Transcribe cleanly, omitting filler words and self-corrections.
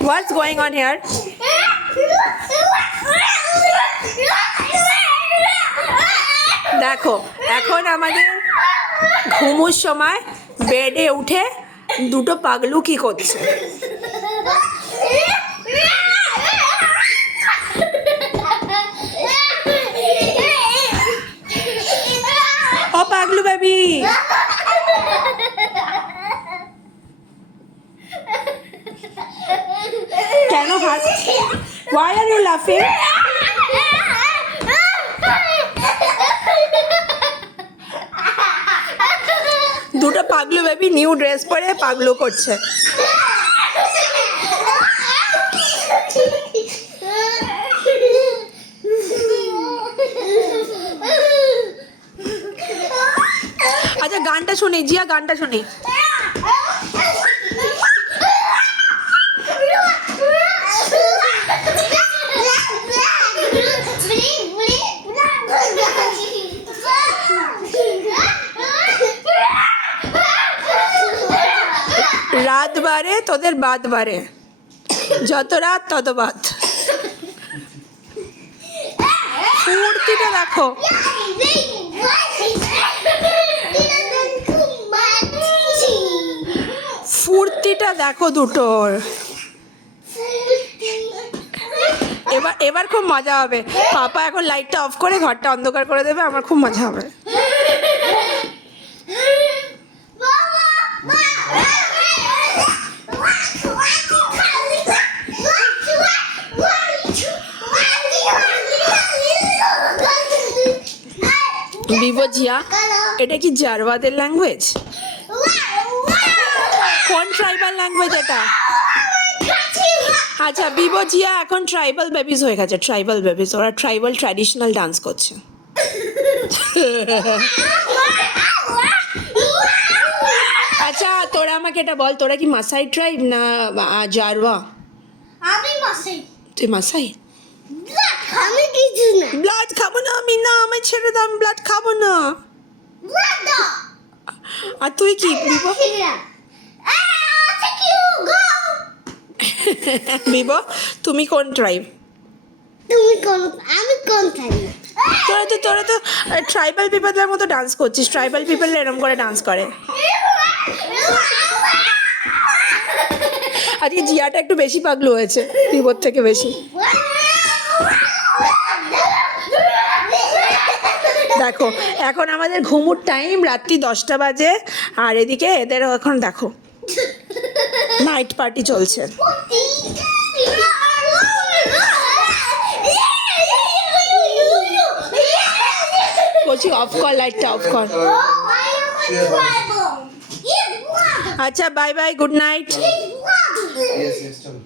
What's going on here? দেখো এখন আমাদের ঘুমোর সময় বেডে উঠে দুটো পাগলু কি করছে। ও পাগলু বেবি, কেন হাসছিস? Why are you laughing? দুটো পাগলু বেবি নিউ ড্রেস পরে পাগলু করছে। আচ্ছা গানটা শুনি, জিয়া গানটা শুনি। রাত বাড়ে তোদের বাদ বাড়ে, যত রাত তত বাদ। ফুর্তিটা দেখো, ফুর্তিটা দেখো দুটোর। এবার এবার খুব মজা হবে। পাপা এখন লাইটটা অফ করে ঘরটা অন্ধকার করে দেবে, আমার খুব মজা হবে। বিবো জিয়া, এটা কি জারওয়াদের ল্যাঙ্গুয়েজ? কোন ট্রাইবাল ল্যাঙ্গুয়েজ এটা? আচ্ছা বিবো জিয়া এখন ট্রাইবাল বেবিজ হয়ে গেছে, ট্রাইবাল বেবিজ। ওরা ট্রাইবাল ট্র্যাডিশনাল ডান্স করছে। আচ্ছা তোরা আমাকে এটা বল, তোরা কি মাসাই ট্রাইব না জারওয়া? আমি মাসাই। তুই মাসাই? আমি কিছু না। ব্লাড খাবো না আমি, না আমি ছেড়ে দাম, ব্লাড খাবো না। আর তুই কি বিবো? বিবো তুমি কোন ট্রাইব? তুমি কোন? আমি কোন ট্রাইব? তোরা তো ট্রাইবাল পিপলের মতো ডান্স করছিস। ট্রাইবাল পিপল এরম করে ডান্স করে। আজকে জিয়াটা একটু বেশি পাগলু হয়েছে বিবোর থেকে বেশি। দেখো এখন আমাদের ঘুমুর টাইম, রাত্রি 10টা বাজে। আর এদিকে এদের এখন দেখো নাইট পার্টি চলছে। বলছি অফ কর, লাইটটা অফ কর। আচ্ছা bye bye, good night. Yes, yes, chalo.